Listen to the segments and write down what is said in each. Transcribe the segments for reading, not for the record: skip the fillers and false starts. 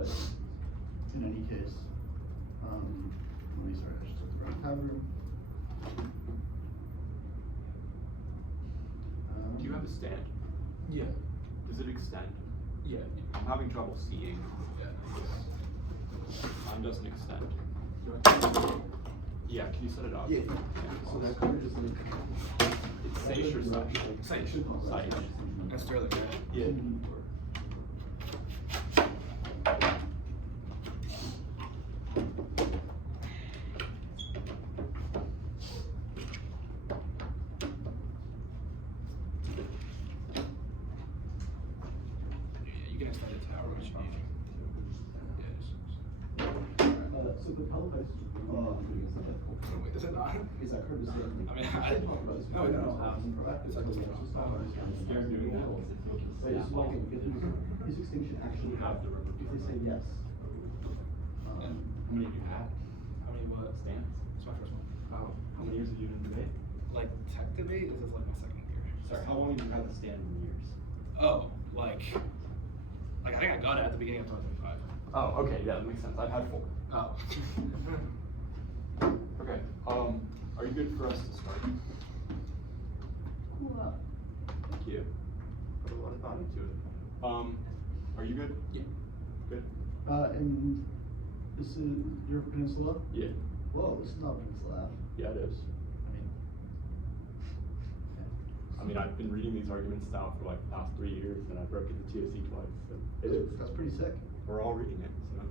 but in any case, let me start. I should set the right tab room. Do you have a stand? Yeah. Does it extend? Yeah. I'm having trouble seeing. Yeah. Mine doesn't extend. Yeah, can you set it up? Yeah. So that code is like It's Sage or Sage? Sage. Sage. That's Sterling, right? Yeah. You can extend it to however much you need. so the pelvis. Wait, is it not? Is that curve is I mean, no, it's like this. Is extinction actually Have the rubber if they say yes? How many do you have? How many what? Stands? It's my first one. Wow. How many years have you been in debate? Like tech debate, this is like my second year. Sorry, how long have you had the stand in years? Oh, like I think I got it at the beginning of 2025. Oh, okay, yeah, that makes sense. I've had 4. Oh. Okay, are you good for us to start? Cool up. Thank you. Put a lot of thought into it. Are you good? Yeah. Good? And this is your Peninsula? Yeah. Whoa, this is not Peninsula Ave. Yeah, it is. I mean, I've been reading these arguments now for like the past 3 years, and I've broken the TSC twice, so it is. That's pretty sick. We're all reading it, so.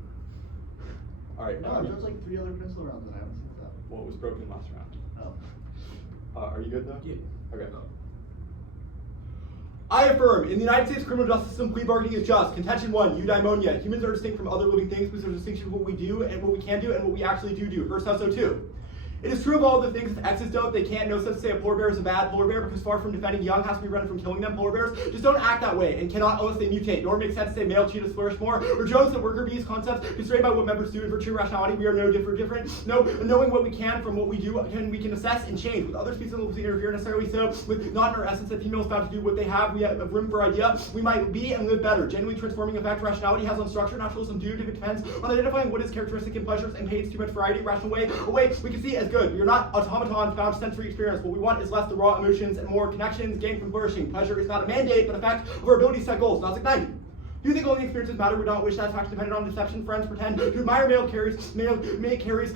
All right. No, there's like 3 other Peninsula rounds that I haven't seen that. Well, it was broken last round. Oh. Are you good though? Yeah. Okay. I affirm, in the United States criminal justice system, plea bargaining is just. Contention 1, eudaimonia. Humans are distinct from other living things because there's a distinction of what we do and what we can do and what we actually do. Hurst says so too. It is true of all the things that X's don't, they can't. No sense to say a polar bear is a bad polar bear because far from defending young has to be running from killing them. Polar bears just don't act that way and cannot unless they mutate. Nor makes sense to say male cheetahs flourish more. Or Jones that worker bees concepts constrained by what members do in virtue of rationality. We are no different. No, knowing what we can from what we do, we can assess and change. With other species we interfere necessarily so. With not in our essence that females found to do what they have, we have room for idea. We might be and live better. Genuinely transforming effect rationality has on structure. Naturalism do depends on identifying what is characteristic in pleasures and pains. Too much variety, rational way. A way we can see as good. We are not automaton found sensory experience. What we want is less the raw emotions and more connections gained from flourishing. Pleasure is not a mandate, but a fact of our ability to set goals, not ignite. Do you think only experiences matter? We don't wish satisfaction dependent on deception. Friends pretend to admire male carries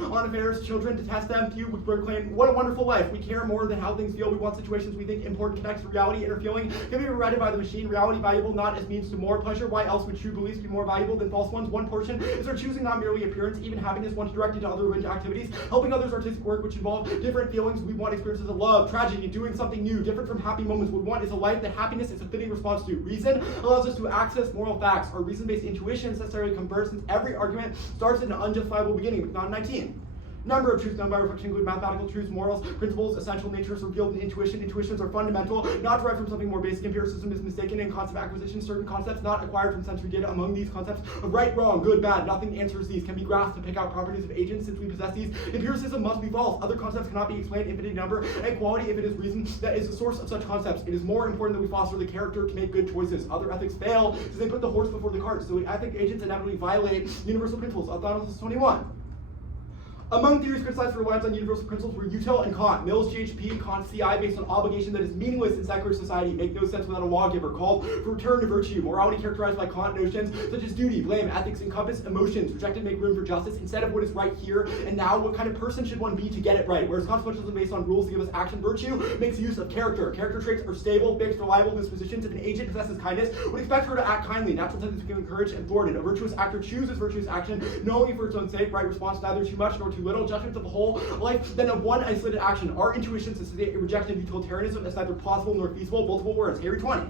on affairs. Children detest them. Few would proclaim, what a wonderful life. We care more than how things feel. We want situations we think important connects to reality. Inner feeling can be overridden by the machine. Reality valuable not as means to more pleasure. Why else would true beliefs be more valuable than false ones? One portion is our choosing, not merely appearance. Even happiness once directed to other range activities. Helping others artistic work which involve different feelings. We want experiences of love, tragedy, doing something new, different from happy moments. What we want is a life that happiness is a fitting response to. Reason allows us to access moral facts. Our reason-based intuition necessarily converts since every argument starts in an unjustifiable beginning with 19. Number of truths known by reflection include mathematical truths, morals, principles, essential natures revealed in intuition. Intuitions are fundamental, not derived from something more basic. Empiricism is mistaken in concept acquisition. Certain concepts not acquired from sensory data. Among these concepts of right, wrong, good, bad, nothing answers these. Can be grasped to pick out properties of agents since we possess these. Empiricism must be false. Other concepts cannot be explained. Infinite number and quality if it is reason that is the source of such concepts. It is more important that we foster the character to make good choices. Other ethics fail because they put the horse before the cart. So ethic agents inevitably violate universal principles. Autonomous 21. Among theories criticized for reliance on universal principles were util and Kant. Mill's GHP, Kant's CI based on obligation that is meaningless in secular society, make no sense without a lawgiver, called for return to virtue. Morality characterized by Kant notions such as duty, blame, ethics encompass emotions, rejected make room for justice instead of what is right here and now. What kind of person should one be to get it right? Whereas consequentialism based on rules to give us action, virtue makes use of character. Character traits are stable, fixed, reliable dispositions. If an agent possesses kindness, would expect her to act kindly. Natural tendencies can encourage and thwarted. A virtuous actor chooses virtuous action, not only for its own sake, right response, neither too much nor too little, judgment of the whole life than of one isolated action. Our intuitions necessitate a rejected utilitarianism as neither plausible nor feasible. Multiple words. Harry 20.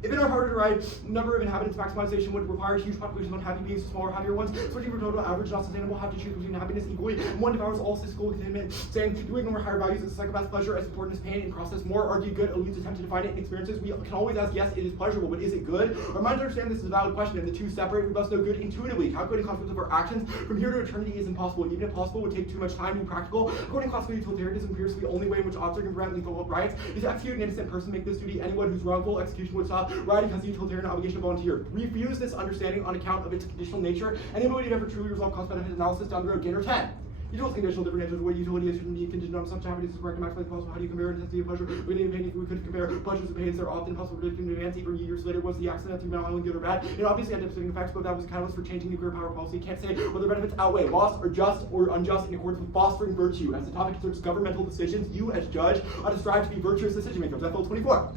If in our power to deride number of inhabitants maximization would require a huge population of unhappy beings to smaller, happier ones, switching for total average not sustainable, have to choose between happiness equally, and one devours all physical contentment, saying do we ignore higher values as psychopath pleasure as important as pain and process more, argue good, eludes attempt to define it in experiences. We can always ask yes, it is pleasurable, but is it good? Our minds understand this is a valid question, and the two separate. We must know good intuitively. Calculating consequences of our actions from here to eternity is impossible. Even if possible, would take too much time to be practical. According to classical utilitarianism, appears to be the only way in which officers can prevent lethal riots is to execute an innocent person, make this duty anyone whose wrongful execution would stop job, right because the utilitarian obligation to volunteer. Refuse this understanding on account of its conditional nature and the ability to ever truly resolve cost-benefit analysis down the road. Gain or 10. Utility conditional different answers. What utility is be contingent on some happiness is correct to maximize possible. How do you compare intensity of pleasure? We need pain if we could compare pleasures and pains. They're often possible to predict in advance, even years later. Was the accident through mental good or bad? It obviously had devastating effects, but that was a catalyst for changing nuclear power policy. You can't say whether benefits outweigh loss or just or unjust in accordance with fostering virtue. As the topic concerns governmental decisions, you as judge ought to strive to be virtuous decision makers. FL 24.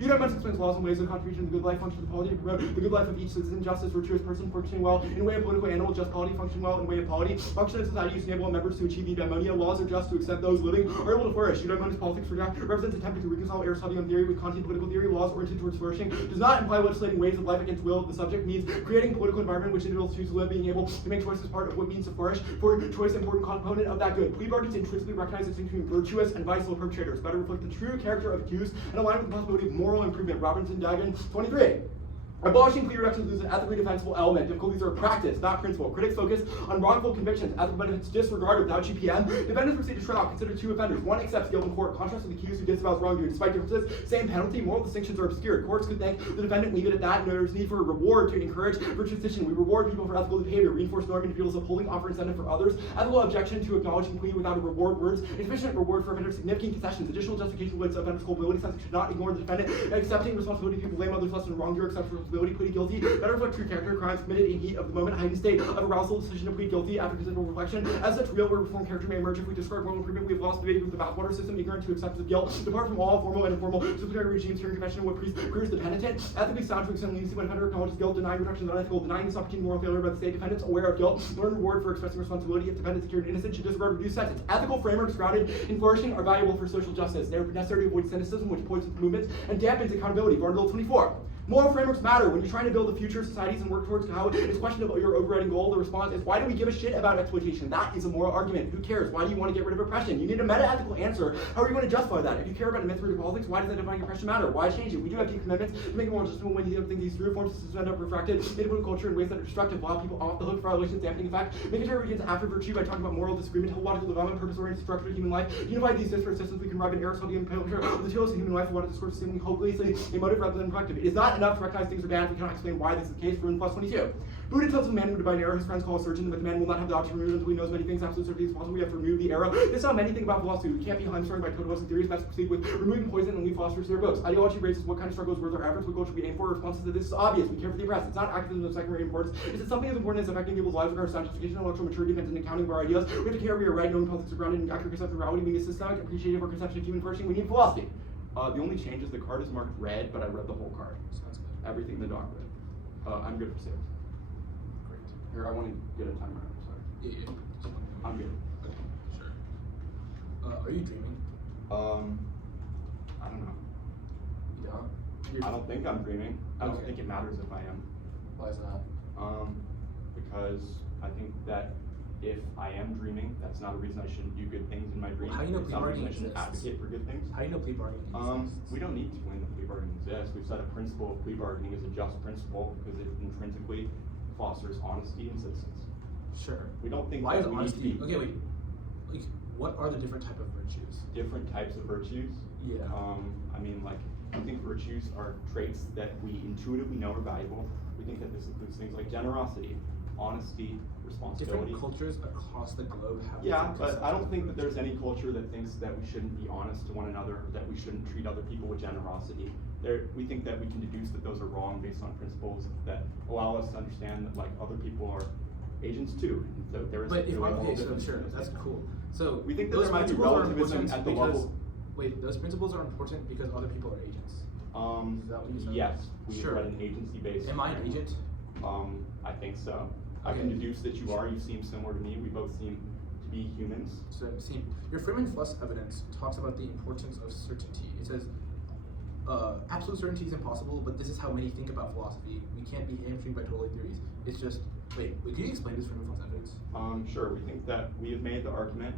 Unit explains laws and ways of contribution to the good life function of the polity, promote the good life of each citizen, justice, virtuous person, functioning well in a way of political animal, just polity, function well in a way of polity, function in society, use enable members to achieve eudaimonia, laws are just to accept those living are able to flourish. Eudaimonia's politics represents attempting to reconcile Aristotelian theory with Kantian political theory. Laws oriented towards flourishing does not imply legislating ways of life against will. The subject means creating a political environment which individuals choose to live, being able to make choices part of what means to flourish. For choice, important component of that good. Plea bargains intrinsically recognize the distinction between virtuous and vice perpetrators, better reflect the true character of accused and align with the possibility of moral improvement. Robertson Dagan 23. Abolishing plea reductions is an ethically defensible element. Difficulties are practice, not principle. Critics focus on wrongful convictions. Ethical benefits disregarded without GPM. Defendants proceed to trial. Consider two offenders. One accepts guilt in court. Contrast with the accused who disavows wrongdoing. Despite differences, same penalty. Moral distinctions are obscured. Courts could thank the defendant, leave it at that. There's need for a reward to encourage virtuous decision. We reward people for ethical behavior. Reinforce norm individuals upholding offer incentive for others. Ethical objection to acknowledging plea without a reward. Words. Insufficient reward for offenders. Significant concessions. Additional justification relates to offenders' culpability. Sense should not ignore the defendant. Accepting responsibility. People blame others less than wrongdoer. Accept responsibility. Pleading guilty. Better reflect true character. Crimes committed in heat of the moment. Heightened state of arousal. Decision to plead guilty after considerable reflection. As such, real or reformed character may emerge if we discard moral improvement. We have lost the debate with the bathwater system. Ignorant to acceptance of guilt. Depart from all formal and informal disciplinary regimes. Hearing confession. What proves the penitent. Ethically sound to extend leniency when offender acknowledges guilt. Denying reduction is unethical. Denying this opportunity moral failure by the state. Defendants aware of guilt. Learn reward for expressing responsibility. If defendants secured innocent, should disregard reduced sentence. Ethical frameworks grounded in flourishing are valuable for social justice. They are necessary to avoid cynicism, which poisons movements and dampens accountability. Barnville 24. Moral frameworks matter. When you're trying to build the future societies and work towards how it's question about your overriding goal, the response is, why do we give a shit about exploitation? That is a moral argument. Who cares? Why do you want to get rid of oppression? You need a meta-ethical answer. How are you going to justify that? If you care about emancipatory politics, why does that define oppression matter? Why change it? We do have deep commitments to make it more justifiable when you don't think these through forms systems end up refracted into political culture in ways that are destructive, allow people off the hook for violations, dampening effect. Making sure it begins after virtue by talking about moral disagreement, logical development, purpose-oriented structure of human life. Unify these disparate systems, we can arrive at Aristotelian picture of the tools of human life, what a discourse seemingly hopelessly emotive rather than productive. It is not enough to recognize things are bad. We cannot explain why this is the case. Ruin plus 22. Buddha tells the man to buy an arrow. His friends call a surgeon, but the man will not have the option to remove it until he knows many things. Absolute certainty is possible. We have to remove the arrow. This is how many think about philosophy. We can't be hamstrung by total theories. Best proceed with removing poison and leave philosophers to their books. Ideology raises what kind of struggle is worth our efforts. What goal should we aim for? Responses to this is obvious. We care for the oppressed. It's not activism of secondary importance. Is it something as important as affecting people's lives regardless of justification, intellectual maturity, and accounting of our ideas? We have to care we are right, knowing politics are grounded in accurate conception of morality. We need a systemic appreciation of our conception of human flourishing. We need philosophy. The only change is the card is marked red, but I read the whole card. Sounds good. Everything the dog read. I'm good for 6. Great. Here, I want to get a timer. Sorry. Yeah. I'm good. Okay, sure. Are you dreaming? I don't know. Yeah. I don't think I'm dreaming. I don't Okay. think it matters if I am. Why is that? Because I think that if I am dreaming, that's not a reason I shouldn't do good things in my dream. How do you know It's not a reason I plea shouldn't bargaining advocate for good things. How do you know plea bargaining exists? We don't need to explain that plea bargaining exists. We've said a principle of plea bargaining is a just principle because it intrinsically fosters honesty and citizens. Sure. We don't think Why is that we honesty? need to be Okay, wait. Like, what are the different type of virtues? different types of virtues. Yeah. I mean, like, I think virtues are traits that we intuitively know are valuable. We think that this includes things like generosity, honesty, responsibility. Different cultures across the globe have Yeah, different but I don't conceptions think of that there's virtue. any culture that thinks that we shouldn't be honest to one another, or that we shouldn't treat other people with generosity. We think that we can deduce that those are wrong based on principles that allow us to understand that like other people are agents too. And so there is But if a I'm moral okay, so difference sure, between those that's things. cool. So We think that those there might be principles are relativism important at the because level. wait, those principles are important because other people are agents. Is that what you said? Yes, we Sure. read an agency-based. Am I an agent? I think so. I can Okay. deduce that you are. You seem similar to me. We both seem to be humans. So see, your Freeman Fuss evidence talks about the importance of certainty. It says, absolute certainty is impossible, but this is how many think about philosophy. We can't be hamstringed by total theories. It's just, wait, can you explain this Freeman Fuss evidence? Sure. We think that we have made the argument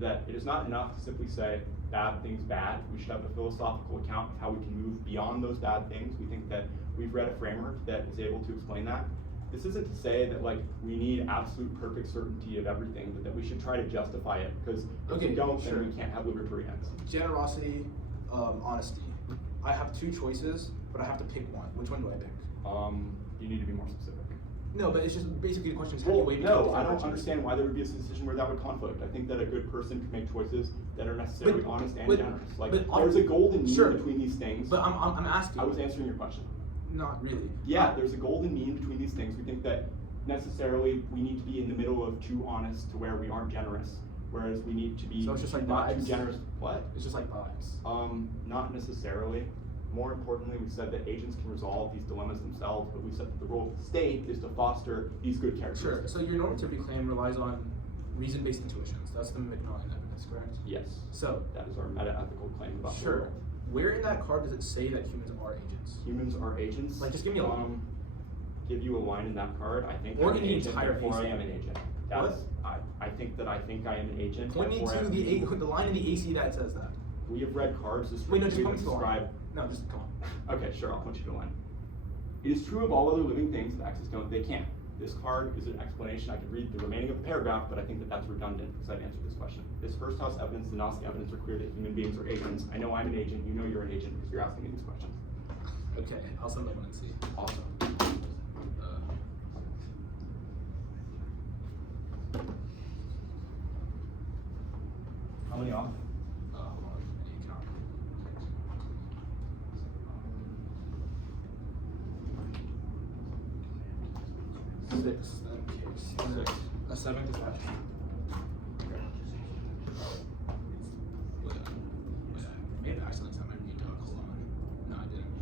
that it is not enough to simply say bad things bad. We should have a philosophical account of how we can move beyond those bad things. We think that we've read a framework that is able to explain that. This isn't to say that like we need absolute perfect certainty of everything, but that we should try to justify it, because if Okay, we don't, sure. then we can't have libertarians. Generosity, honesty. I have two choices, but I have to pick one. Which one do I pick? You need to be more specific. No, but it's just basically the question is how do you Well, weigh between no, different I don't options? understand why there would be a situation where that would conflict. I think that a good person could make choices that are necessarily But- honest and but- generous. Like, but there's a golden mean sure. between these things. But I'm asking. I was answering your question. Not really. Yeah, there's a golden mean between these things. We think that necessarily we need to be in the middle of too honest to where we aren't generous, whereas we need to be So it's just like not too vibes? generous. What? It's just like vibes. Not necessarily. More importantly, we said that agents can resolve these dilemmas themselves, but we said that the role of the state is to foster these good Sure. characteristics. So your normativity claim relies on reason-based intuitions. That's the McNaughton evidence, correct? Yes. So That is our meta-ethical claim about the sure. role. Where in that card does it say that humans are agents? Humans are agents. Like, just give me a line. Give you a line in that card. I think Or I'm in an the agent entire before I AC. am an agent. What? That's I think that I think I am an agent. Point me before I to am an agent. the line in the AC that says that. We have read cards to Wait, no, just point me to the describe. line. No, just come on. Okay, sure, I'll point you to the line. It is true of all other living things, if access don't, they can't. This card is an explanation. I could read the remaining of the paragraph, but I think that that's redundant because I've answered this question. This first house evidence and Gnostic evidence are clear that human beings are agents. I know I'm an agent. You know you're an agent because you're asking me these questions. Okay, I'll send them one and see. Awesome. How many off? Hold on. I need to count. Six, okay. Six. A seventh is that. I made an accident time. I need to hold on. No, I didn't.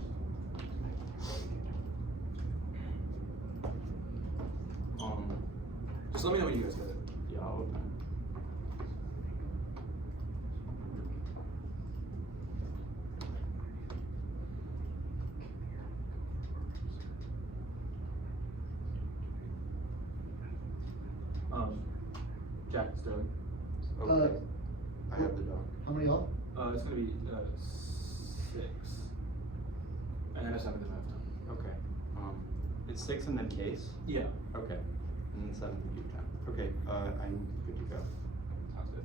Just let me know when you guys get it. Yeah, I'll open it. Jack Sterling. Okay. I have the dog. How many off? It's gonna be 6. And then a 7 is left. Okay. It's 6 and then case? Yeah. Okay. And then 7 would be 10. Okay, I'm good to go. Sounds good.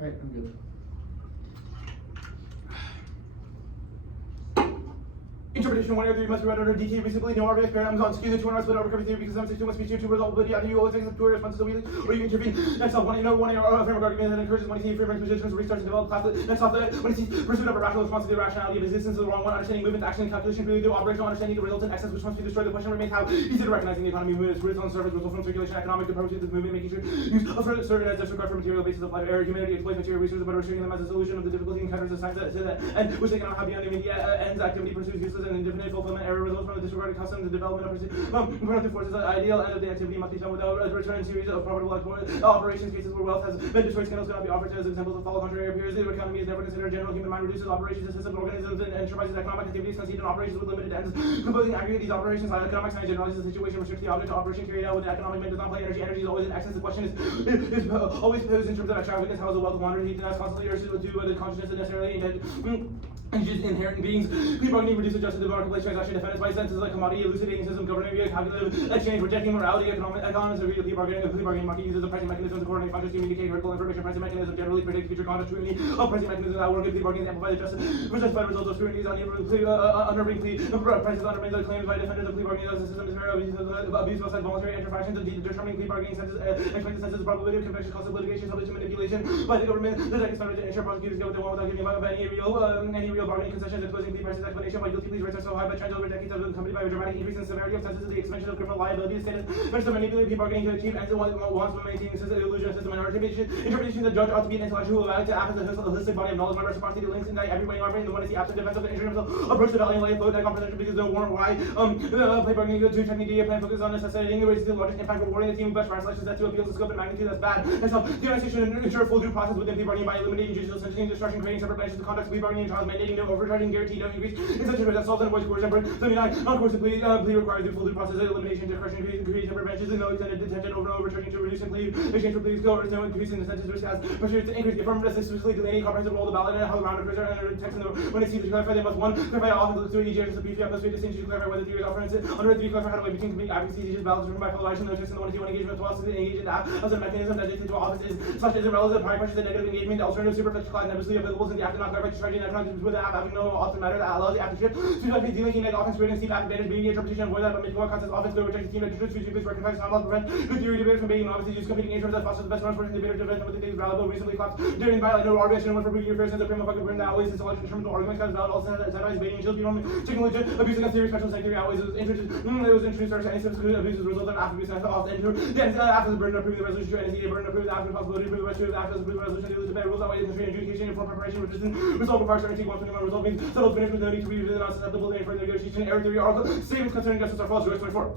Alright, I'm good. Interpretation 1 or 3 must be read under DT. Basically, no argument paradigms on skew the 2 split over cover theory because I'm 6 must be 2 resolvability. Either you always accept 2 responses immediately or you intervene. Next off, one framework argument that encourages when you see framework positions restarts and develop class. Next off, when you see pursuit of a rational response to the irrationality of existence of the wrong one, understanding movement, action, and calculation, really do operational understanding the resultant excess which must be destroyed. The question remains how easy to recognizing the economy movement is rooted on the surface, result from circulation, economic approach to this movement, making sure use of certain as disregard for material basis of life, error, humanity exploits material resources, but restricting them as a solution of the difficulty encounters the science that and which they cannot have beyond the immediate ends. Activity pursues useless and indefinite fulfillment. Error results from the disregarded customs, the development of productive forces. The ideal end of the activity must be done without a return in series of profitable operations. Cases where wealth has been destroyed, scandals cannot be offered as examples of follow contrary appears. The economy is never considered general. Human mind reduces operations to systems, organisms, and enterprises. Economic activities conceived in operations with limited ends. Composing aggregate these operations, economic science generalizes the situation, restricts the object to operation carried out with the economic mind does not play energy. Energy is always in excess. The question is always posed in terms of abstract witness. How is the wealth of wandering heat that's constantly urged to do the consciousness and necessarily and just inherent in beings. Pre-bargaining reduce adjusted to marketplace transaction defendants by senses like commodity elucidating system governing via calculative exchange rejecting morality. Economists agree that pre-bargaining market uses the pricing mechanism to coordinate functions to communicate critical information. Pricing mechanism generally predict future conduct scrutiny of pricing mechanisms that work if pre-bargaining amplify the justified results of scrutiny undermining prices undermines the claims by defenders of pre-bargaining as the system is fair abuse of voluntary interactions and determining pre-bargaining senses explain the senses probability of conviction cost of litigation subject to manipulation by the government. The second standard to ensure prosecutors get what they want without giving up any real bargaining concessions, exposing plea prices. Explanation why guilty pleas rates are so high by trends over decades have been accompanied by a dramatic increase in severity of sentences, the expansion of criminal liability status, measures to manipulate plea bargaining to achieve ends wants to maintain the illusion of system and interpretation. The judge ought to be an intellectual who allowed to act as a holistic body of knowledge. My reciprocity links in that every way in my brain, the one is the absent defense of the injury himself approach to valuing life, load that comprehension because no warrant why plea bargaining to technique D plan focus on necessitating raising the largest impact rewarding the team best for selections that to appeal the scope and magnitude that's bad. And so the organization should ensure full due process within plea bargaining by eliminating judicial sentencing, destruction, creating separate branches of conduct, plea bargaining trials, mandating no overcharging, guarantee no increase in such a that solves voice coercion, 79, non-coercive plea requires the full due process, elimination, discretion, increasing prevention, no extended detention over and over, returning to reducing plea, exchange for pleas, coercion, no increasing the sentence risk as pressure to increase the affirmative, specifically delineating comprehensive role of the ballot and how the round of pressure and text in the when it seems to clarify, they must one clarify how often the EG is a PFF must be distinction to clarify whether theory is offensive. Under 3, clarify how to weigh between competing advocacy, EG's balance driven by fellow action, no text in the 1 engagement to also engage in that as a mechanism that dictates to office is such as irrelevant, prior pressures, and negative engagement, the alternative superflex clause nebulously available in the act and not clarify strategy and economics with the app having no often matter that allows the app to shift to like dealing like offense creating Steve advantage being the interpretation of whether that making what concepts offense go reject team that should recognize not prevent good theory debate from being obviously use competing interests that fosters the best non-sporting debater debate with the things valuable reasonably collapsed during violate no arbitration one for bringing your affairs in the prima fucking bring that always is selection determined arguments kind of valid also has advice baiting children people taking legit abusing a theory special theory always was introduced to any subsequent abuses result in after abuse and off enter then after the burden of proving the resolution to NCA burden of proving the after possibility to prove the resolution after the resolution to the rules that way constrain adjudication and form preparation which is result requires certainty 121 resolving settled finish with no need to be not susceptible to any further negotiation error theory article statements concerning justice are false. 24.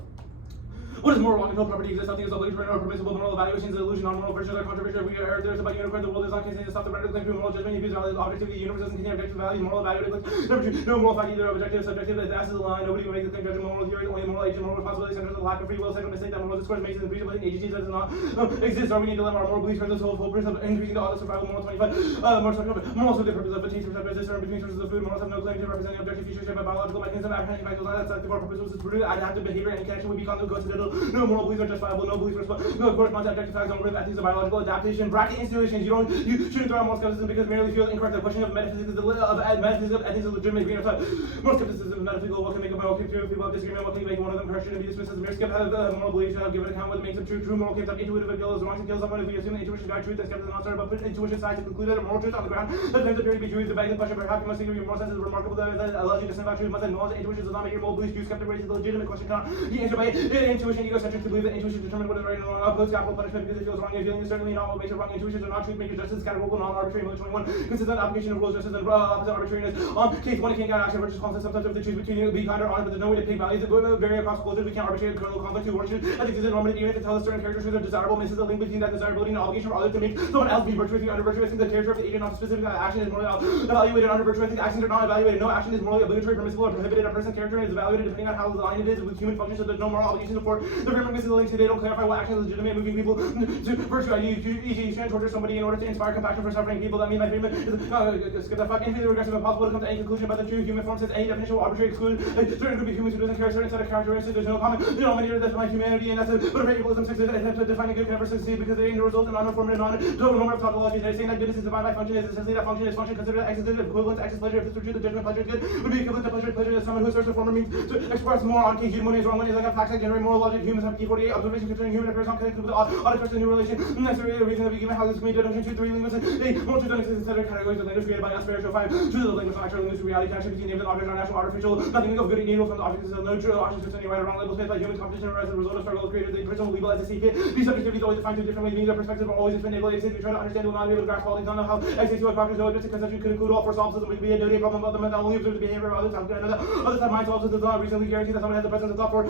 What is moral until property exists? Something is obligatory or permissible. Moral evaluations, illusion, non-moral virtues are controversial. We are there about unicorn. The world is not contained. Stop the render claim to moral judgment. Use value objectivity. The universe doesn't contain objective value. Moral evaluation. Number 2. No moral fact either objective, subjective. It passes the line. Nobody can make the claim judgment. Moral theory. Only moral agent. Moral responsibility centers the lack of free will. Second mistake that moral discourse makes in the breach of agency does not exist. Are we need to dilemma? Our moral beliefs for this whole purpose of increasing the odds of survival. Moral 25. Morals for the purpose of taste perception. This term between sources of food. Morals have no claim to represent the objective feature shape of biological mechanism. Apprehending factors that's like the core purpose was to produce adaptive behavior and connection would be coincidental. No moral beliefs are justifiable. No beliefs correspond to objective facts on rhythm, ethics of biological adaptation. Bracket installations. You shouldn't throw out moral skepticism because it merely feels incorrect. The question of metaphysics is metaphysics of ethics is legitimate grain of thought. Moral skepticism is metaphysical. What can make a moral claim to people have disagreement? What can make one of them correct and be dismissed as a mere skeptic? Have moral beliefs should have given account what makes them true. True moral claims have intuitive appeal as wrong to kill someone. If we assume that intuition guide truth, then skepticism not started, but put intuition side to conclude that a moral truth on the ground that claims appear to be true is the bag of question for half. You must think of your moral sense is remarkable that allows you to think about truth. Must acknowledge that intuition does not make your moral beliefs true. Skeptic raises the legitimate question cannot be answered by intuition. Egocentric to believe that intuition determines what is right and wrong. Opposed capital punishment because it feels wrong. Your feeling is certainly not what makes it wrong. Intuitions are not truth. Make your justice categorical, non-arbitrary. Mode 21. Consistent application of rules, justice, and opposite arbitrariness. Case 1, you can't get action versus concept. Sometimes if they choose between you, be kind or honest, but there's no way to pick values that vary across cultures. We can't arbitrate kernel conflict. 2 virtues. Ethics is normative. Even if it tells us certain characters are desirable, misses the link between that desirability and obligation for others to make someone else be virtuous. Under virtuous, the character of the agent, not specific action, is morally evaluated. Under virtuous, actions are not evaluated. No action is morally obligatory, permissible, or prohibited. A person's character is evaluated depending on how aligned it is with human functions. So there's no moral obligation to support the framework misses the link. They don't clarify what action is legitimate, moving people to virtue. You shouldn't torture somebody in order to inspire compassion for suffering people. That means my statement is skip that fuck. Infinitely regressive, impossible to come to any conclusion about the true human form since any definition will arbitrarily exclude a certain group of humans who doesn't carry a certain set of characteristics. There's no common denominator that defines humanity, and that's it. But if ableism attempts to define a good can never succeed because they result in non-normative, non-total norm of tautology. They're saying that goodness is defined by function is essentially that function is function considered existent equivalent to excess pleasure. If this were true, the judgment pleasure is good would be equivalent to pleasure. Pleasure is someone who serves the former means to express more on case eudaimonia is wrong when it's like a fact that generate moral logic. Humans have P48 observation concerning human affairs on connected with the audit new relation. Necessarily the reason that we given how this can be done. 2, 3 linguists. They more truth don't exist instead of categories of language created by us. Spiritual 5. Truth of the language, not actual linguistic reality. Connection between names and objects are natural, artificial. Nothing of good and evil from the objects is no true objects concerning right or wrong labels made by human competition or as a result of struggle created. The personal legal as a secret. These subjectivities always defined 2 different ways. Meaning their perspectives are always been able to exist. We try to understand will not be able to grasp qualities. Don't know how existential factors know just because you could include all 4 solipsism which be a no-day problem about them and only observe the behavior of others. Others have mind solipsism does not reasonably guarantee that someone has the presence of thought for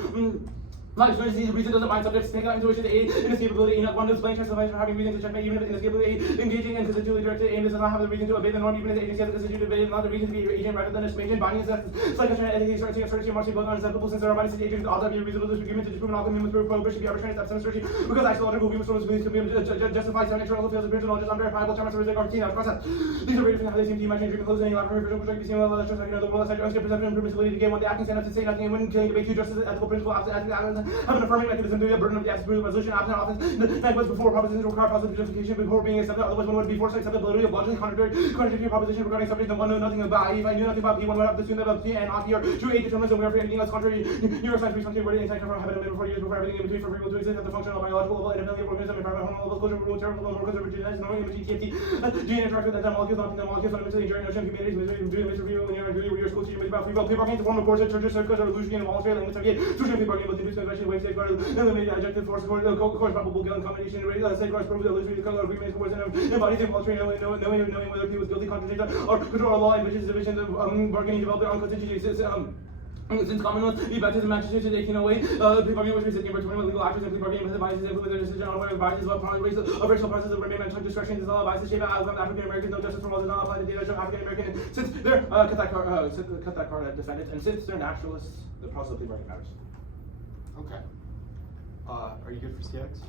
life experience. The reason doesn't mind subjects take out intuition to aid inescapability. Enoch one to explain justifies for having reason to checkmate even if inescapability aid engaging and constitutionally directed aim does not have the reason to obey the norm even if the agency has a constitutive obey not the reason to be your agent rather than expansion binding psychotronic ethics certainty marching both unacceptable since there are biases agents ought to be a reasonable disagreement to disprove an alchemy with prohibition be arbitrary absence searching because axiological human sources beliefs can be justified certain external fields appears knowledge is unverifiable terms of or routine process. These are rated from how they seem to imagine dream closing laboratory vision which can be seen well the world as unskip perception and permissibility to gain one the acting stand up to say nothing and when killing debate 2 justice ethical principle have an affirming mechanism to be a burden of the absolute resolution absent office. The was before propositions require positive justification before being accepted. Otherwise, one would be forced to accept the validity of logically contradictory propositions regarding subjects that one knows nothing about. If I knew nothing about P, one would have to assume that about P and not P are true. A determines that we are for anything else contrary. Neuroscience presumptive wording insight come from having been before years before everything in between for people to exist at the functional biological level, independently of organism, environment, hormonal level, closure, rule, terrible, more conservative genetics, knowing image, TFT, gene interact with enzyme molecules, not the molecules, fundamentally enduring notion, humanities, misery, linear, and your school teacher, about free will, paper gains, the form of course, churches, circles, or illusion, and voluntary language, social paper gain, with induced convention, wave safeguard, eliminated adjective force, course, probable guilt, combination, safeguards, prove the illusory, color, agreements, words, and embodies involuntary, knowing whether P was guilty, contradiction, or control law, in which is division of bargaining, develop their own constituency, Since Commonwealth, the baptism Massachusetts 1808, the plea bargaining was resisting over 21 legal actors and plea bargaining advises implement their decision on whether advises what racial process of remain and discretion is all advices shape outcome African Americans, no justice for all does not apply to data show African American. Since they're cut that card at defendants, and since they're naturalists, the process of plea bargaining matters. Okay. Are you good for CX?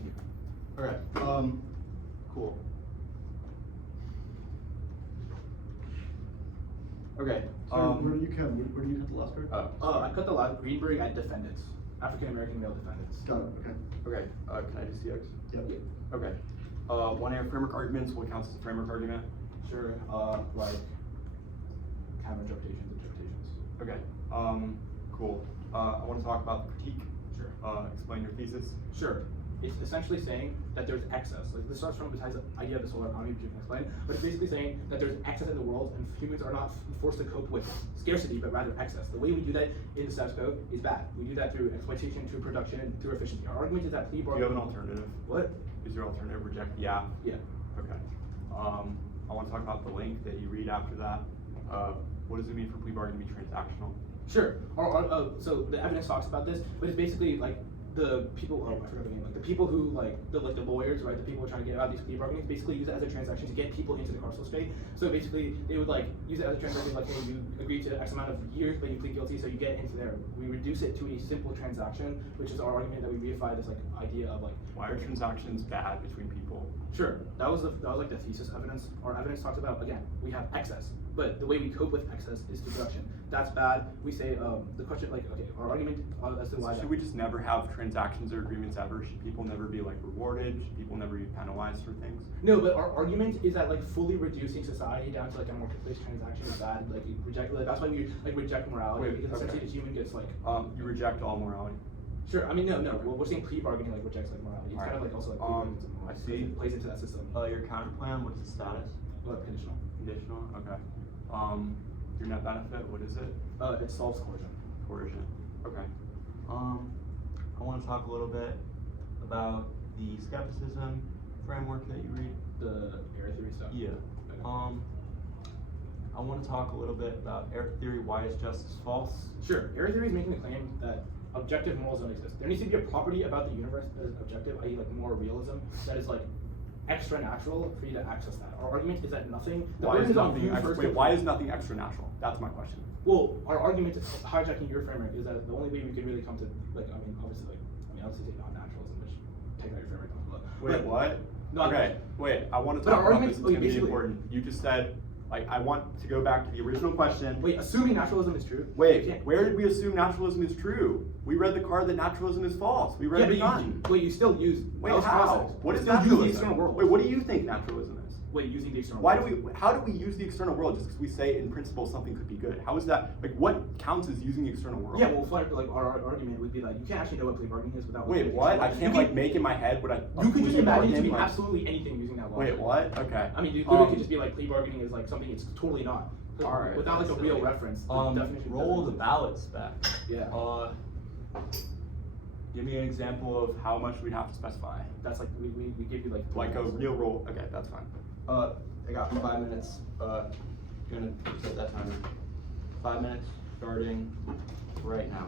Okay. Cool. Okay. Where do you cut the last part? I cut the last Greenberg at defendants, African American male defendants. Got it, okay. Okay. Can I do CX? Yep. Okay. One air framework arguments. What counts as a framework argument? Sure. Like counter interpretations. Okay. Cool. I want to talk about the critique. Sure. Explain your thesis. Sure. It's essentially saying that there's excess. Like this starts from the idea of the solar economy, which you can explain. But it's basically saying that there's excess in the world, and humans are not forced to cope with scarcity, but rather excess. The way we do that in the status quo is bad. We do that through exploitation, through production, and through efficiency. Our argument is that plea Do you bargaining. have an alternative? What? Is your alternative reject the app? Yeah. Okay. I want to talk about the link that you read after that. What does it mean for plea bargaining to be transactional? Sure. So the evidence talks about this, but it's basically like the people. Oh, I forgot the name. Like the people who like the lawyers, right? The people who are trying to get out these plea bargainings basically use it as a transaction to get people into the carceral state. So basically, they would like use it as a transaction, like, hey, you agree to X amount of years, but you plead guilty, so you get into there. We reduce it to a simple transaction, which is our argument that we reify this like idea of like. Why are transactions bad between people? Sure. That was like the thesis evidence. Our evidence talks about, again, we have excess, but the way we cope with excess is deduction. That's bad. We say the question, like, okay, our argument as to why. So should we just never have transactions or agreements ever? Should people never be like rewarded? Should people never be penalized for things? No, but our argument is that like fully reducing society down to like a marketplace transaction is bad. Like you reject. Like, that's why we like reject morality, because essentially the human gets like. You reject all morality. Sure. I mean, no. Well, we're saying plea bargaining like rejects like morality. It's kind of like also like. I see. It plays into that system. Your counterplan. What's the status? Conditional. Conditional. Okay. Your net benefit. What is it? It solves coercion. Coercion. Okay. I want to talk a little bit about the skepticism framework that you read. The error theory stuff. Yeah. Okay. I want to talk a little bit about error theory. Why is justice false? Sure. Error theory is making the claim that objective morals don't exist. There needs to be a property about the universe that is objective, i.e. like moral realism, that is like extra natural for you to access that. Our argument is that nothing. Why is nothing extra natural? That's my question. Well, our argument, hijacking your framework, is that the only way we could really come to like, obviously take non-naturalism, which take out your framework. Wait, what? No, okay, wait. I want to but talk our about argument, this. It's going to be important. You just said, like, I want to go back to the original question. Wait, assuming naturalism is true. Wait, where did we assume naturalism is true? We read the card that naturalism is false. We read the gun. Wait, you still use. Wait, how? What is naturalism? naturalism? The external world. Wait, what do you think naturalism is? Wait, using the external Why world. how do we use the external world just because we say in principle something could be good? How is that, like, what counts as using the external world? Yeah, well, like our argument would be like, you can't actually know what plea bargaining is without. Wait, what? I can't like make in my head what I. You could just imagine it to be like, absolutely anything using that logic. Wait, what? Okay. I mean, you literally could just be like, plea bargaining is like something it's totally not. Alright. Without like a real reference. The definition Roll the ballots back. Yeah. Give me an example of how much we'd have to specify. That's like we give you like a real roll. Okay, that's fine. I got 5 minutes. Gonna set that timer. 5 minutes starting right now.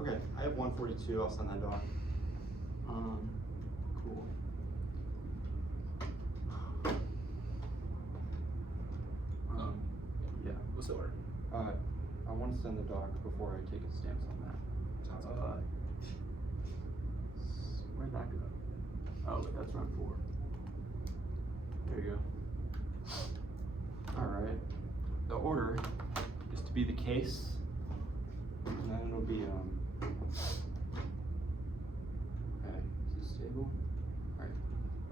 Okay, I have 142. I'll send that doc. Cool. Yeah. What's the order? I want to send the doc before I take a stance on that. Sounds Where'd that go? Oh, but that's round 4. There you go. Alright. The order is to be the case. And then it'll be, okay, is this stable?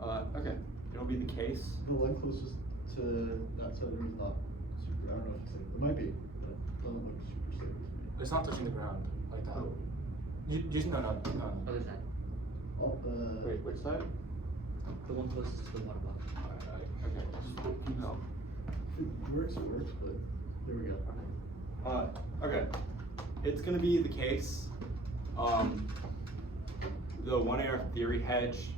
Alright, okay, It'll be the case. The line closest to that center is not super, I don't know if it's stable. It might be, but it doesn't look super stable to me. It's not touching the ground like that. Oh. No. Other side. Oh, wait, which side? The one closest to the one above. Okay, just keep help. it works, but there we go. Okay. It's gonna be the case. The one-air theory hedge.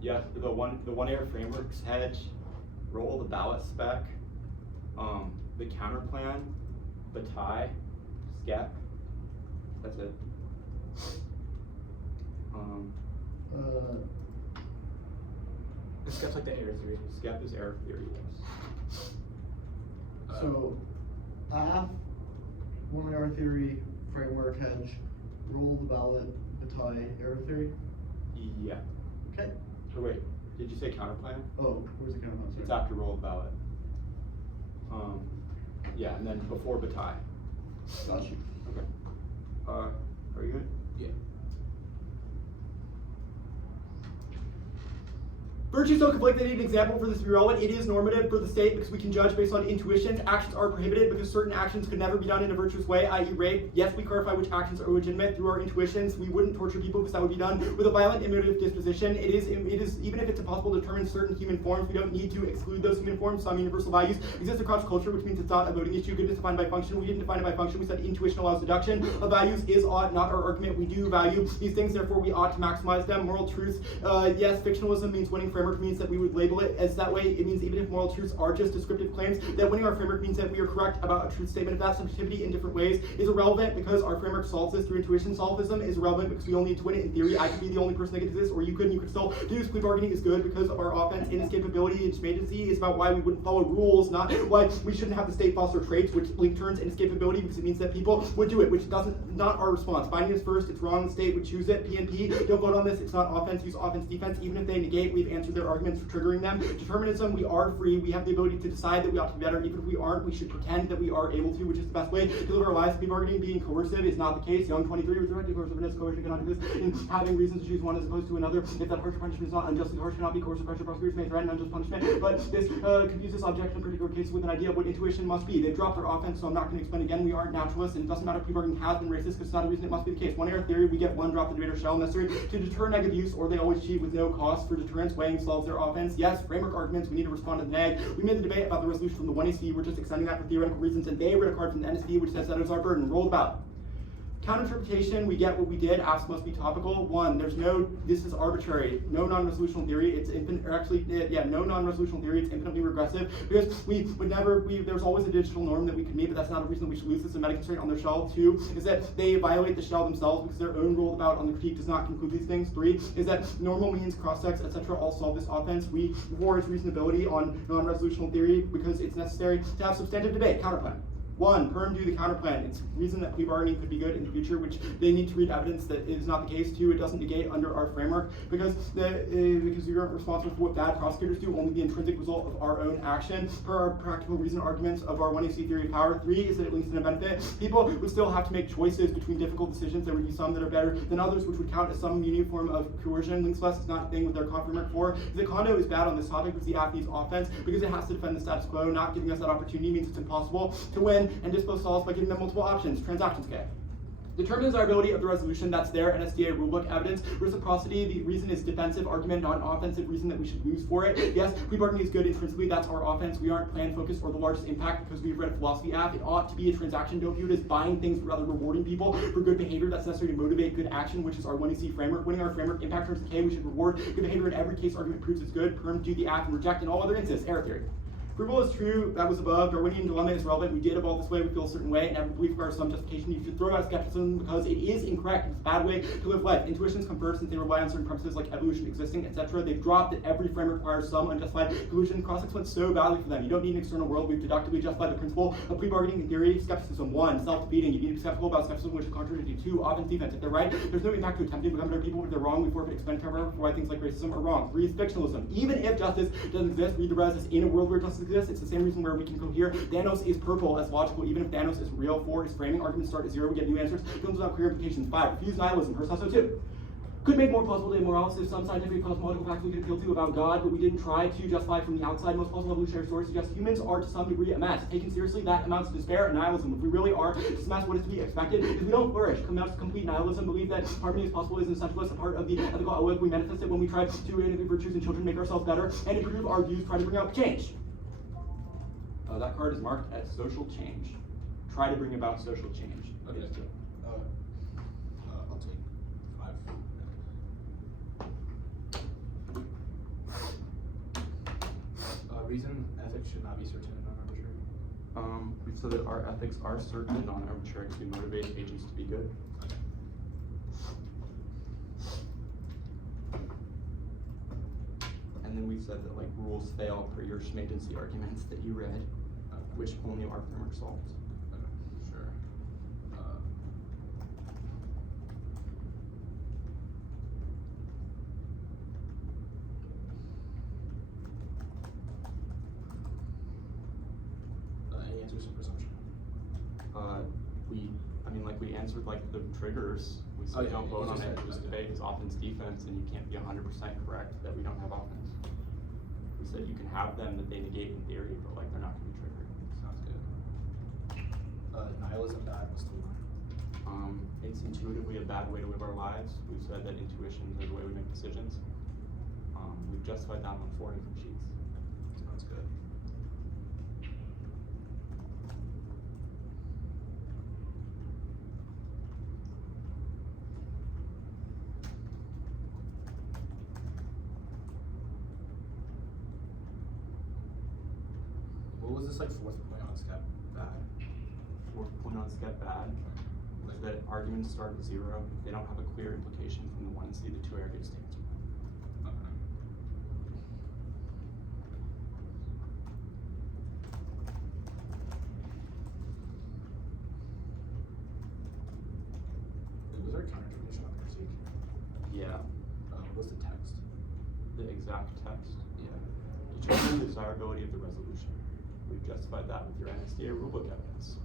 Yes, the one-air frameworks hedge. Roll the ballot spec. The counter plan. The tie. Skep. That's it. This gets like the error theory. Skep is error theory, yes. So, one-hour theory, framework hedge, roll the ballot, tie, error theory. Yeah. Okay. So wait, did you say counter plan? Oh, where's the counter? It's after roll the ballot. Yeah, and then before batai. Got you. Okay. Are you good? Yeah. Virtues don't conflict. They need an example for this to be relevant. It is normative for the state because we can judge based on intuitions. Actions are prohibited because certain actions could never be done in a virtuous way, i.e. rape. Yes, we clarify which actions are legitimate through our intuitions. We wouldn't torture people because that would be done with a violent emotive disposition. It is even if it's impossible to determine certain human forms, we don't need to exclude those human forms. Some universal values exist across culture, which means it's not a voting issue. Goodness defined by function. We didn't define it by function. We said intuition allows deduction. Of values is ought, not our argument. We do value these things, therefore we ought to maximize them. Moral truths. Yes, fictionalism means winning. Framework means that we would label it as that way. It means even if moral truths are just descriptive claims, that winning our framework means that we are correct about a truth statement. If that subjectivity in different ways is irrelevant because our framework solves this through intuition, solipsism is irrelevant because we only need to win it in theory. I could be the only person that could do this, or you could, and you could still do this. Plea bargaining is good because of our offense, inescapability, and agency is about why we wouldn't follow rules, not why we shouldn't have the state foster traits, which link turns inescapability because it means that people would do it, which doesn't, not our response. Binding is first, it's wrong, the state would choose it. PNP, don't vote on this, it's not offense, use offense, defense. Even if they negate, we've answered their arguments for triggering them. Determinism, we are free, we have the ability to decide that we ought to be better. Even if we aren't, we should pretend that we are able to, which is the best way to live our lives. Plea bargaining being coercive is not the case. Young 23 with respect to coerciveness, coercion cannot do this, and having reasons to choose one as opposed to another. If that harsher punishment is not unjustly harsh, cannot be coercive pressure. Prosecutors may threaten unjust punishment, but this confuses object in particular cases with an idea of what intuition must be. They've dropped their offense, so I'm not going to explain again. We aren't naturalists, and it doesn't matter if plea bargaining has been racist, because it's not a reason it must be the case. One error theory, we get one drop the debater shell necessary to deter negative use, or they always cheat with no cost for deterrence. Weighing solves their offense. Yes, framework arguments, we need to respond to the neg. We made the debate about the resolution from the 1AC, we're just extending that for theoretical reasons, and they read a card from the NSD which says that is our burden. Roll about. Counter-interpretation, we get what we did, asks must be topical. One, this is arbitrary. No non-resolutional theory, it's no non-resolutional theory, it's infinitely regressive, because there's always a digital norm that we could meet, but that's not a reason that we should lose this. A meta constraint on their shell. Two, is that they violate the shell themselves because their own rolled about on the critique does not conclude these things. Three, is that normal means, cross-sex, etc. all solve this offense. Four is reasonability on non-resolutional theory because it's necessary to have substantive debate. Counterplan. One, perm do the counterplan. It's reason that plea bargaining could be good in the future, which they need to read evidence that is not the case. Two, it doesn't negate under our framework because we aren't responsible for what bad prosecutors do, only the intrinsic result of our own action per our practical reason arguments of our 1AC theory of power. Three is that it links to the benefit. People would still have to make choices between difficult decisions. There would be some that are better than others, which would count as some unique form of coercion. Links less is not a thing with their framework. Four is that Kondo is bad on this topic because the AF needs offense because it has to defend the status quo. Not giving us that opportunity means it's impossible to win and dispose solves by giving them multiple options. Transactions K. The desirability of the resolution, that's their NSDA rulebook evidence. Reciprocity, the reason is defensive argument, not an offensive reason that we should lose for it. Yes, plea bargaining is good intrinsically, that's our offense. We aren't plan focused or the largest impact because we've read a philosophy app. It ought to be a transaction. Don't view it as buying things, but rather rewarding people for good behavior that's necessary to motivate good action, which is our 1AC framework. Winning our framework, impact terms of K, we should reward good behavior in every case argument proves it's good. Perm, do the act, and reject in all other instances. Error theory. Free will is true, that was above. Darwinian dilemma is relevant. We did evolve this way, we feel a certain way, and every belief requires some justification. You should throw out skepticism because it is incorrect. It's a bad way to live life. Intuitions come first since they rely on certain premises like evolution existing, etc. They've dropped that every frame requires some unjustified conclusion. Cross-ex went so badly for them. You don't need an external world. We've deductively justified the principle of pre-bargaining in theory. Skepticism. 1. Self-defeating. You need to be skeptical about skepticism, which is contradictory. 2. Offense, defense. If they're right, there's no impact to attempting to become better people. If they're wrong, we forfeit expenditure for why things like racism are wrong. 3 is fictionalism. Even if justice doesn't exist, read the res is in a world where justice exists. It's the same reason where we can cohere. Thanos is purple as logical, even if Thanos is real. 4 is framing. Arguments start at 0. We get new answers. Films without clear implications. 5. Refuse nihilism. Hurst also 2. Could make more plausible the immorality some scientific cosmological facts we could appeal to about God, but we didn't try to justify from the outside. Most plausible evolutionary stories suggest humans are to some degree a mess. Taken seriously, that amounts to despair and nihilism. If we really are this mess, what is to be expected? If we don't flourish, amounts to complete nihilism. Believe that harmony is possible is an essentialist, a part of the ethical outlook. We manifest it when we try to integrate virtues in children, make ourselves better, and improve our views, try to bring out change. That card is marked as social change. Try to bring about social change. Okay. I'll take 5. Reason ethics should not be certain and non-arbitrary. We've said that our ethics are certain and non-arbitrary to motivate agents to be good. Okay. And then we said that like rules fail per your schmagency arguments that you read, which only our framework solves. Okay. Sure. Any answers to presumption? We answered like the triggers. We said yeah, don't you vote on just it. said It was that, yeah. debate is offense defense, and you can't be 100% correct that we don't have offense. We said you can have them that they negate in theory, but like they're not going to be triggered. Sounds good. Nihilism bad was 3. It's intuitively a bad way to live our lives. We've said that intuition is the way we make decisions. We've justified that on 4 different sheets. Sounds good. What was this like 4th point on step bad? 4th point on step bad was that arguments start at 0. They don't have a clear implication from the 1 and C. The 2 arrogant statements. Okay. Was there a counter condition on critique? Yeah. What's the text? The exact text. Yeah. Determine the desirability of the resolution. We've justified that with your NSDA rulebook evidence.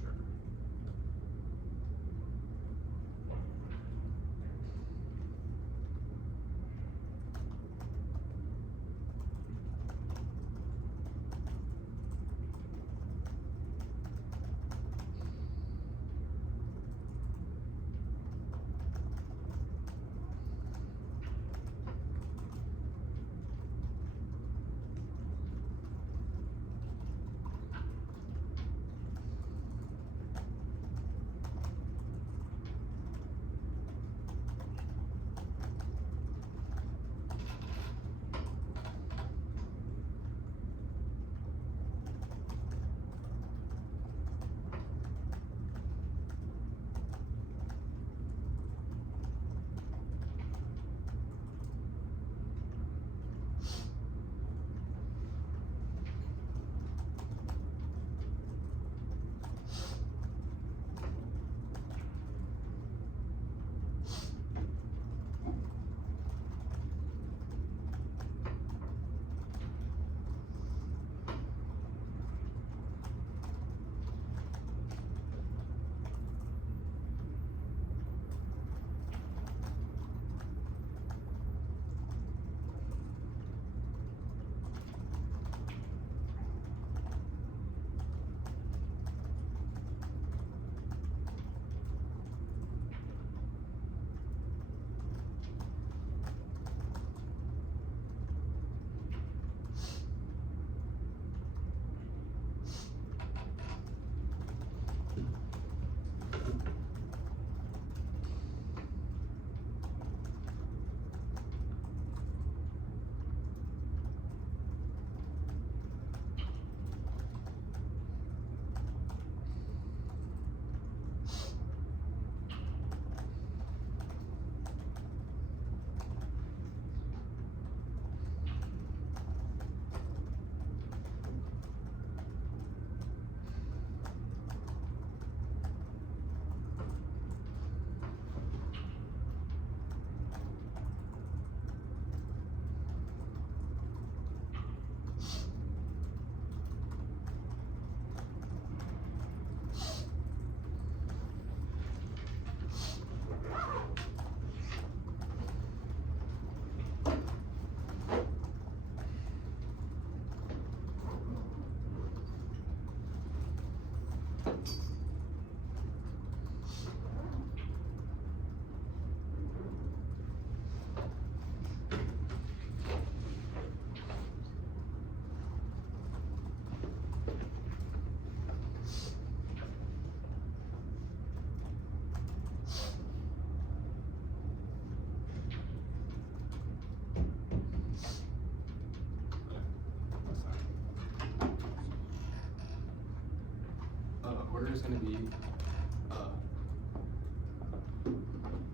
Sure.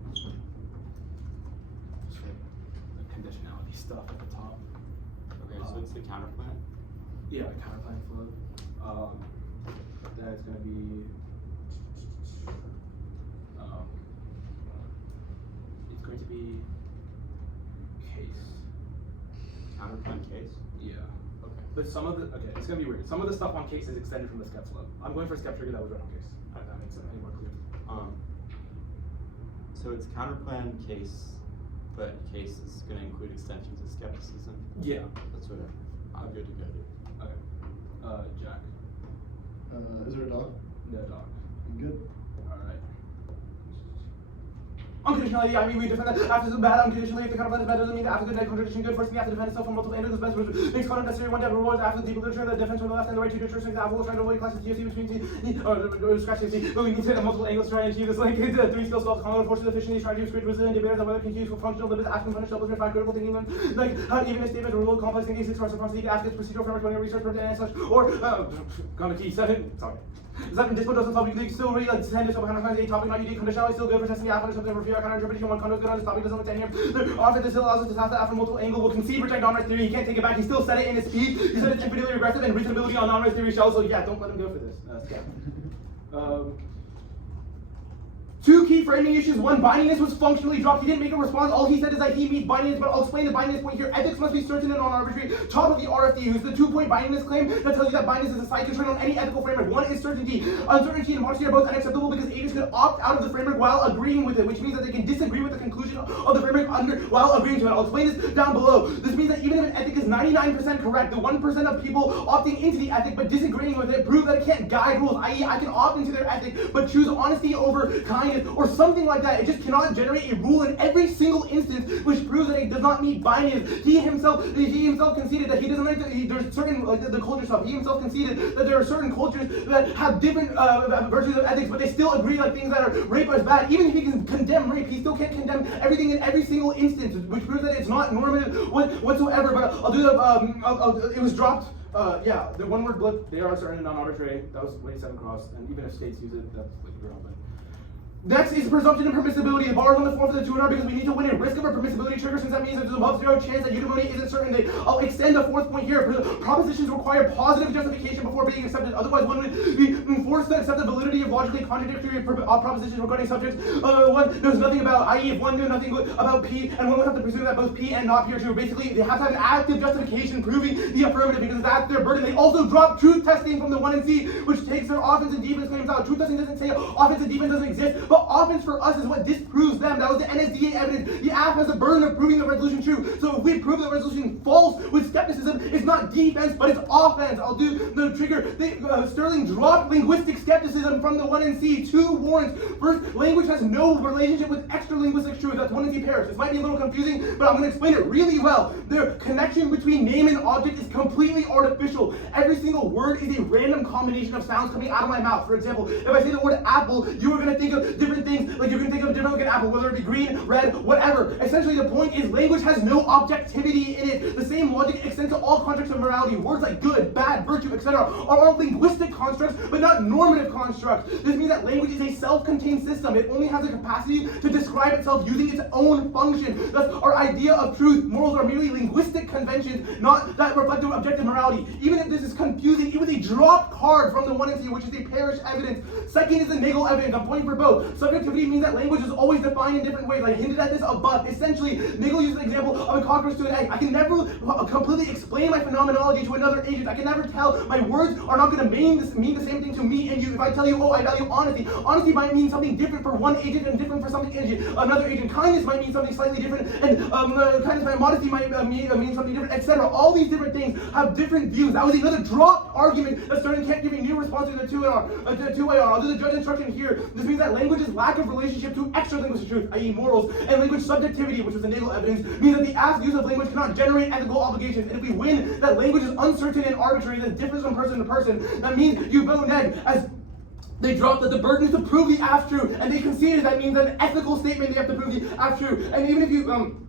Just like the conditionality stuff at the top. Okay, so it's the counterplan. Yeah, the counterplan flow. That's gonna be. It's going to be case. Counterplan case. Yeah. Okay. But some of the it's gonna be weird. Some of the stuff on case is extended from the step flow. I'm going for step trigger that was right on case. If that makes it any more clear. So it's counterplan case, but case is going to include extensions of skepticism. Yeah. That's what I'm good to go to. Okay. Jack. Is there a dog? No dog. You good? Alright. Unconditionality, I mean, we defend that after is bad unconditionally. If the counterplan is bad, doesn't mean that after good, contradiction good. First thing, you have to defend itself from multiple angles. Best makes content necessary. One that rewards after the deep literature, the defense from the left and the right. Two different strengths. Apple will try to avoid classes TFC between scratch TFC. But we need to hit multiple angles to try and achieve this. Like, three skills, solve common forces, efficiency, try to use great resilient debaters on whether can use for functional limits, ask and punish, double find critical thinking, like, even a statement, rule, complex thinking, 6 hours of process, ask its procedural framework, when research, and such, or, gonna key 7, sorry. 7, dispo doesn't solve, you can still read like 10 dispo, 8 topic, not unique, conditionality, still good for testing the alpha, something for fear, kind of interpretation, one conduct good on this topic, doesn't look 10 here. The author this allows us to test that after multiple angle, will concede, reject non-right theory, he can't take it back, he still said it in his speech, he said it's infinitely regressive and reasonability on non-right theory shell, so yeah, don't let him go for this. Two key framing issues. One, bindiness was functionally dropped. He didn't make a response. All he said is that he means bindiness, but I'll explain the bindiness point here. Ethics must be certain and non-arbitrary. Top of the RFD, who's the 2-point bindiness claim that tells you that bindiness is a side constraint on any ethical framework. One is certainty. Uncertainty and modesty are both unacceptable because agents can opt out of the framework while agreeing with it, which means that they can disagree with the conclusion of the framework while agreeing to it. I'll explain this down below. This means that even if an ethic is 99% correct, the 1% of people opting into the ethic but disagreeing with it prove that it can't guide rules, i.e. I can opt into their ethic but choose honesty over kindness or something like that. It just cannot generate a rule in every single instance, which proves that it does not meet bindiness. He himself conceded that he doesn't like there's certain like the culture stuff. He himself conceded that there are certain cultures that have different virtues of ethics, but they still agree like things that are rape is bad. Even if he can condemn rape, he still can't condemn everything in every single instance, which proves that it's not normative whatsoever. But I'll do the it was dropped. Yeah, the one word blip. They are certain and non-arbitrary. That was 27 cross, and even if states use it, that's like irrelevant. Next is presumption and permissibility. It borrows on the 4th of the 2 because we need to win a risk of a permissibility trigger, since that means there's above 0 chance that eudaimonia isn't certain. I'll extend the 4th point here. Propositions require positive justification before being accepted. Otherwise, one would be forced to accept the validity of logically contradictory propositions regarding subjects. One knows nothing about, i.e. if one knew nothing about P, and one would have to presume that both P and not P are true. Basically, they have to have an active justification proving the affirmative because that's their burden. They also drop truth testing from the 1 and C, which takes their offense and defense claims out. Truth testing doesn't say offense and defense doesn't exist, but offense for us is what disproves them. That was the NSDA evidence. The app has a burden of proving the resolution true. So if we prove the resolution false with skepticism, it's not defense, but it's offense. I'll do the trigger. Sterling dropped linguistic skepticism from the 1 and C. 2 warrants. First, language has no relationship with extra linguistic truth. That's 1 and C pairs. This might be a little confusing, but I'm going to explain it really well. The connection between name and object is completely artificial. Every single word is a random combination of sounds coming out of my mouth. For example, if I say the word apple, you are going to think of different things. Like you're going to think of a different looking apple, whether it be green, red, whatever. Essentially, the point is language has no objectivity in it. The same logic extends to all constructs of morality. Words like good, bad, virtue, etc. are all linguistic constructs, but not normative constructs. This means that language is a self-contained system. It only has the capacity to describe itself using its own function. Thus, our idea of truth, morals are merely linguistic conventions, not that reflective objective morality. Even if this is confusing, it was a dropped card from the 1 and C, which is a parish evidence. Second is the Nagel evidence. I'm pointing for both. Subjectivity means that language is always defined in different ways. I hinted at this above. Essentially, Nagel uses the example of a cockroach to an egg. I can never completely explain my phenomenology to another agent. I can never tell. My words are not going to mean the same thing to me and you. If I tell you, oh, I value honesty, honesty might mean something different for one agent and different for another agent. Kindness might mean something slightly different, and kindness, modesty might mean something different, etc. All these different things have different views. That was another dropped argument that Sterling can't give a new response to the two-way on. I'll do the judge instruction here. This means that language's lack of relationship to extra-linguistic truth, i.e. morals, and language subjectivity, which was the Nagel evidence, means that the asked use of language cannot generate ethical obligations. And if we win that language is uncertain and arbitrary, that differs from person to person, that means you vote neg as they dropped that the burden is to prove the asked true, and they conceded that means an ethical statement they have to prove the asked true. And even if you,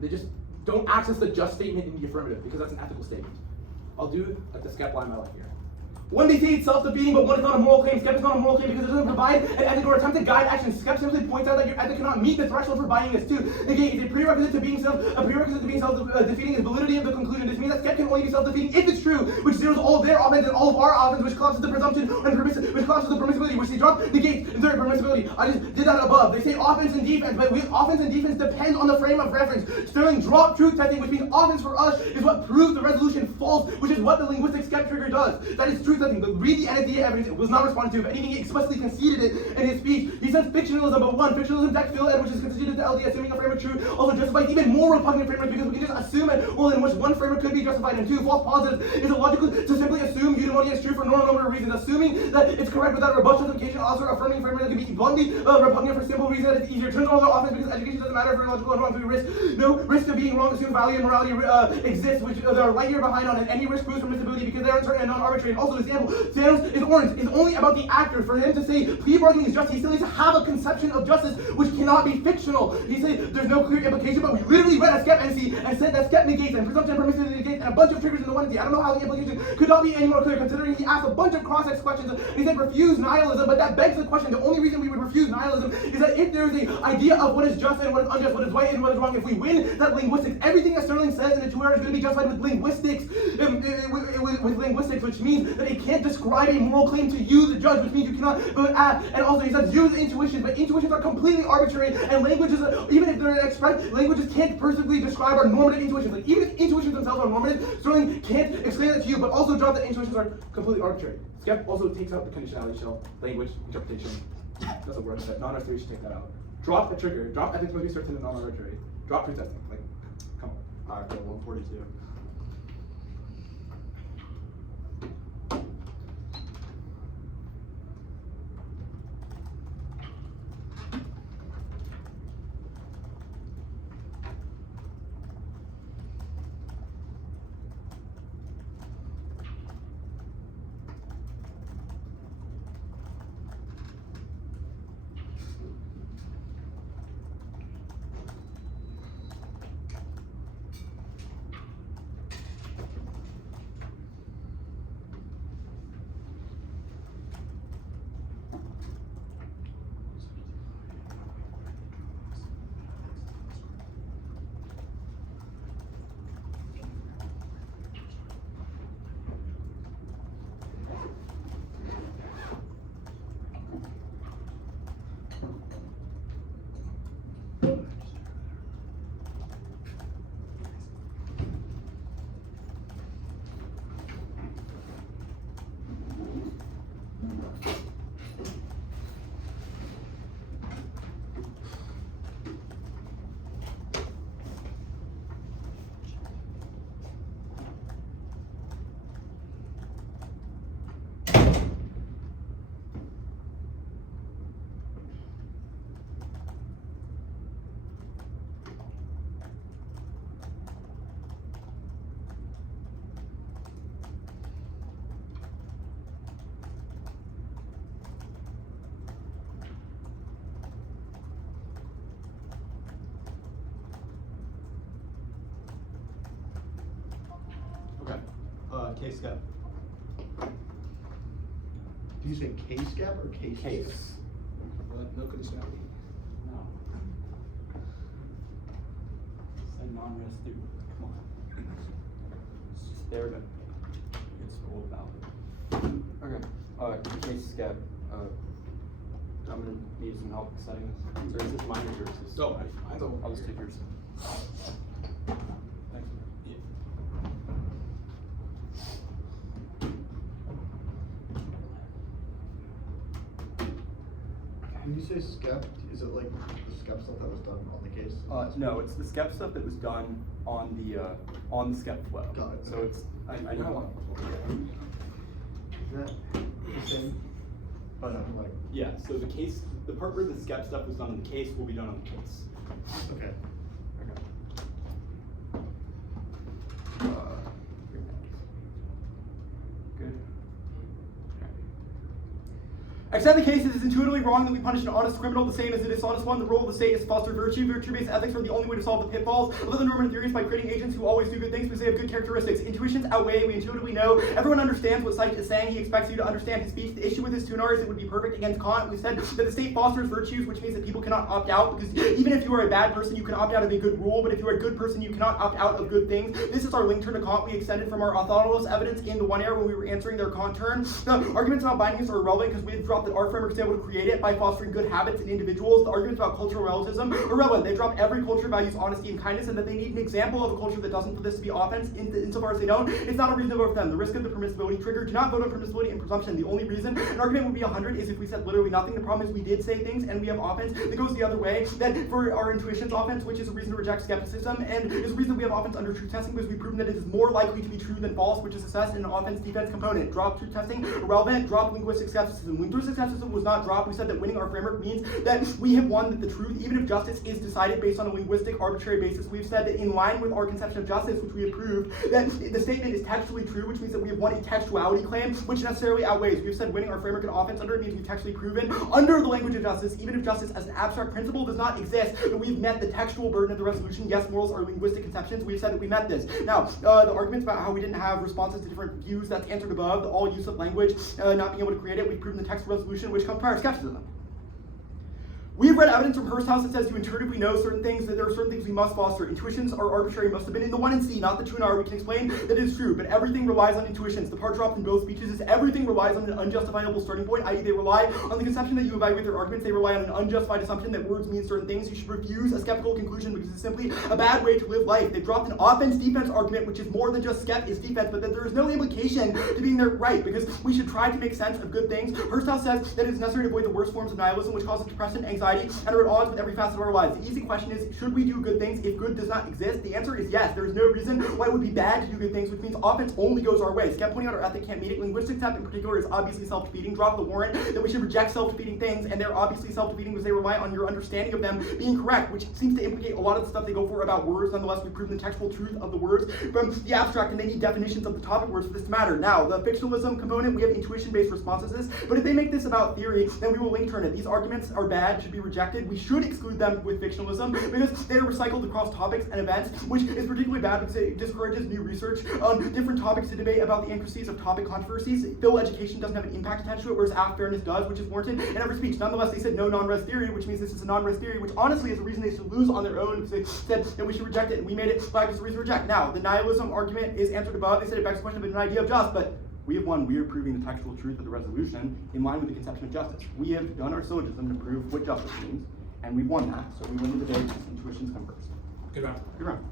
they just don't access the just statement in the affirmative because that's an ethical statement. I'll do like the skep line I like here. When they say it's self-defeating, but one is not a moral claim, skep is not a moral claim because it doesn't provide an ethic or attempt to guide action. Skep simply points out that your ethic cannot meet the threshold for binding us to. Negate is a prerequisite to being self-defeating is validity of the conclusion. This means that skep can only be self-defeating if it's true, which zeroes all of their offense and all of our offense, which collapses the presumption and which collapses the permissibility, which they drop, negates, and third, permissibility. I just did that above. They say offense and defense, but offense and defense depend on the frame of reference. Sterling drop truth testing, which means offense for us is what proves the resolution false, which is what the linguistic skep trigger does. That is truth testing. But read the NSDA evidence. It was not responded to. If anything, he explicitly conceded it in his speech. He says fictionalism, but one, fictionalism deck fill ed, which is conceded to LD, assuming a framework true, also justifies even more repugnant framework because we can just assume it, well, in which one framework could be justified, and two, false positive is illogical to simply assume eudaimonia is true for normative reasons. Assuming that it's correct without robust justification, also affirming framework that can be bluntly repugnant for simple reason that it's easier. Turns all their offense because education doesn't matter for logical and wrong through risk. No risk of being wrong, assume value and morality exists, which they're light year behind on, and any risk proves permissibility because they're uncertain and non-arbitrary. And also, the example, Thanos is orange. It's only about the actor. For him to say plea bargaining is just, he still needs to have a conception of justice which cannot be fictional. He said there's no clear implication, but we literally read a skep NC and said that skep negates and presumption and permissibility negates and a bunch of triggers in the one NC. I don't know how the implication could not be any more clear considering he asked a bunch of cross-ex questions and he said refuse nihilism, but that begs the question. The only reason we would refuse nihilism is that if there is an idea of what is just and what is unjust, what is right and what is wrong, if we win that linguistics, everything that Sterling says in the 2 hours is going to be justified with linguistics, with linguistics, which means that it can't describe a moral claim to you, the judge, which means you cannot and also he says use intuition, but intuitions are completely arbitrary, and languages, even if they're expressed, languages can't perfectly describe our normative intuitions. Like even if intuitions themselves are normative, Sterling can't explain that to you, but also drop that intuitions are completely arbitrary. Skep also takes out the conditionality shell, language, interpretation. That's a word that non-arbitrary should take that out. Drop the trigger, drop ethics must be certain and non-arbitrary. Drop truth testing. Like, come on. Alright, 142. Case skep. Do you say case skep or case? Case. No conditionality. No. Say non-res through. Come on. It's just there to it's all valid. Okay. Case skep. I'm gonna need some help setting this. So is this mine or yours? So, I'll just take yours. Thanks. Yeah. When you say skep, is it like the skep stuff that was done on the case? No, it's the skep stuff that was done on the skep flow. Got it. So it's I know. Is that the same? Oh no, like. Yeah. So the part where the skep stuff was done on the case will be done on the case. Okay. Good. Extend the case, it is intuitively wrong that we punish an honest criminal the same as a dishonest one. The role of the state is to foster virtue. Virtue-based ethics are the only way to solve the pitfalls of the normative theories by creating agents who always do good things because they have good characteristics. Intuitions outweigh, we intuitively know. Everyone understands what Psych is saying. He expects you to understand his speech. The issue with his tunar is it would be perfect against Kant. We said that the state fosters virtues, which means that people cannot opt out, because even if you are a bad person, you can opt out of a good rule, but if you are a good person, you cannot opt out of good things. This is our link turn to Kant we extended from our orthogonalist evidence in the one error when we were answering their Kant turn. The arguments about bindings are irrelevant because we've dropped that our framework is able to create it by fostering good habits in individuals. The arguments about cultural relativism are relevant. They drop every culture values honesty and kindness, and that they need an example of a culture that doesn't for this to be offense. Insofar as they don't, it's not a reason to vote for them. The risk of the permissibility trigger. Do not vote on permissibility and presumption. The only reason an argument would be 100 is if we said literally nothing. The problem is we did say things, and we have offense that goes the other way. That for our intuitions offense, which is a reason to reject skepticism, and is a reason that we have offense under truth testing because we've proven that it is more likely to be true than false, which is assessed in an offense-defense component. Drop truth testing, irrelevant. Drop linguistic skepticism. Linguistic skepticism was not dropped. We said that winning our framework means that we have won that the truth, even if justice is decided based on a linguistic arbitrary basis. We've said that in line with our conception of justice, which we have proved, that the statement is textually true, which means that we have won a textuality claim, which necessarily outweighs. We've said winning our framework and offense under it means we've textually proven under the language of justice, even if justice as an abstract principle does not exist, that we've met the textual burden of the resolution. Yes, morals are linguistic conceptions. We've said that we met this. Now, the arguments about how we didn't have responses to different views, that's answered above. The all use of language, not being able to create it, we've proven the textual resolution, which comes prior to skepticism. We have read evidence from Hearst House that says to intuitively know certain things, that there are certain things we must foster. Intuitions are arbitrary, must have been in the 1 and C, not the 2 and R. We can explain that it is true, but everything relies on intuitions. The part dropped in both speeches is everything relies on an unjustifiable starting point, i.e. they rely on the conception that you evaluate their arguments, they rely on an unjustified assumption that words mean certain things. You should refuse a skeptical conclusion because it's simply a bad way to live life. They dropped an offense-defense argument, which is more than just skep is defense, but that there is no implication to being there right, because we should try to make sense of good things. Hearst House says that it is necessary to avoid the worst forms of nihilism, which causes depression, anxiety, and are at odds with every facet of our lives. The easy question is, should we do good things if good does not exist? The answer is yes. There is no reason why it would be bad to do good things, which means offense only goes our way. Skep pointing out our ethic can't meet it. Linguistic step in particular is obviously self-defeating. Drop the warrant that we should reject self-defeating things, and they're obviously self-defeating because they rely on your understanding of them being correct, which seems to implicate a lot of the stuff they go for about words. Nonetheless, we've proven the textual truth of the words from the abstract, and they need definitions of the topic words for this to matter. Now, the fictionalism component, we have intuition-based responses to this, but if they make this about theory, then we will link turn it. These arguments are bad, should be rejected. We should exclude them with fictionalism because they are recycled across topics and events, which is particularly bad because it discourages new research on different topics to debate about the intricacies of topic controversies. Phil education doesn't have an impact attached to it, whereas aft fairness does, which is warranted in every speech. Nonetheless, they said no non-res theory, which means this is a non-res theory, which honestly is a reason they should lose on their own because they said that we should reject it, and we made it black as a reason to reject. Now, the nihilism argument is answered above. They said it begs the question of an idea of just, but we have won. We are proving the textual truth of the resolution in line with the conception of justice. We have done our syllogism to prove what justice means, and we've won that, so we win the debate. Intuitions come first. Good round. Good round.